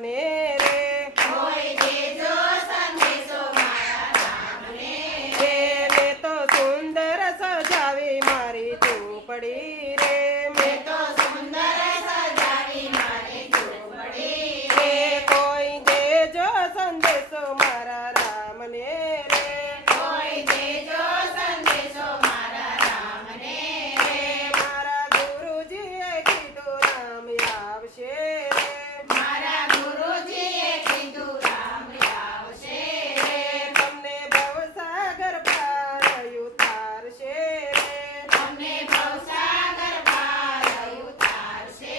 રામને રે કોઈ દેજો સંદેશો મારા રામને રે મેં તો સુંદર સજાવી મારી ઝૂંપડી રે મેં તો સુંદર સજાવી મારી ઝૂંપડી રે કોઈ દેજો સંદેશો મારા રામને રે કોઈ દેજો સંદેશો મારા રામને મારા ગુરુજીએ કીધું રામ આવશે રે મારા ગુરુજીએ કીધું રામ આવશે તમને ભવસાગર પાર ઉતારશે રે તમને ભવસાગર પાર ઉતારશે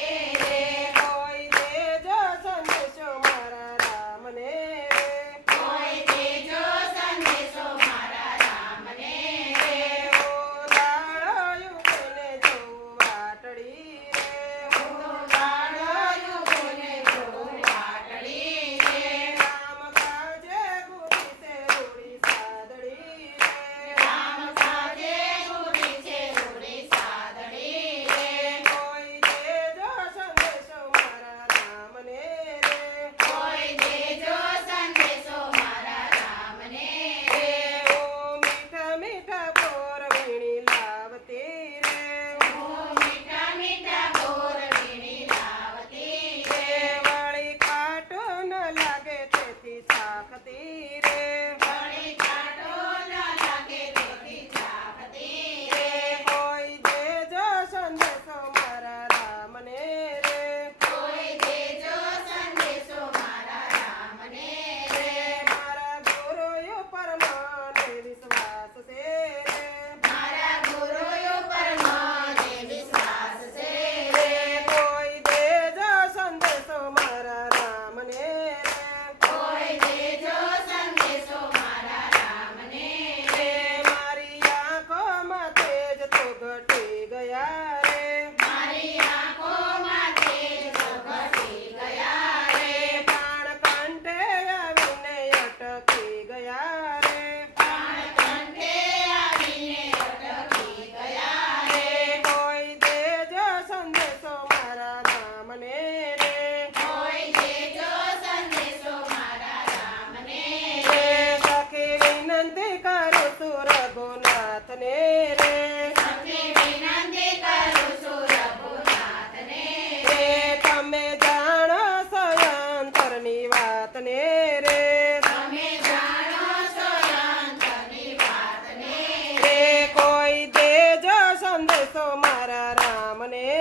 કોઈ દેજો સંદેશો મારા રામને રે કોઈ દેજો સંદેશો મારા રામને ઓ લાડો યુગને જોઉં વાટડી રે રામ કાજે ગુરી છે રૂડી સાદડી રે કોઈ દેજો સંદેશો મારા રામને રે ઓ મીઠા મીઠા બોર વીણી લાવતી રે વાળી કાટો ન લાગે તેથી ચાખતી રે કોઈ દેજો સંદેશો મારા રામને રે મારા ગુરુ ઉપર મને વિશ્વાસ છે રે કોઈ દેજો સંદેશો મારા રામને રે મારી આંખોમાં તેજ તો ઘટી ગયા રે પ્રાણ કંઠે આવીને અટકી ગયા રે કોઈ દેજો સંદેશો મારા રામને રે સખી વિનંતી કરું છું રઘુનાથને રે તમે જાણો છો અંતરની વાતને રે કોઈ દેજો સંદેશો મારા રામને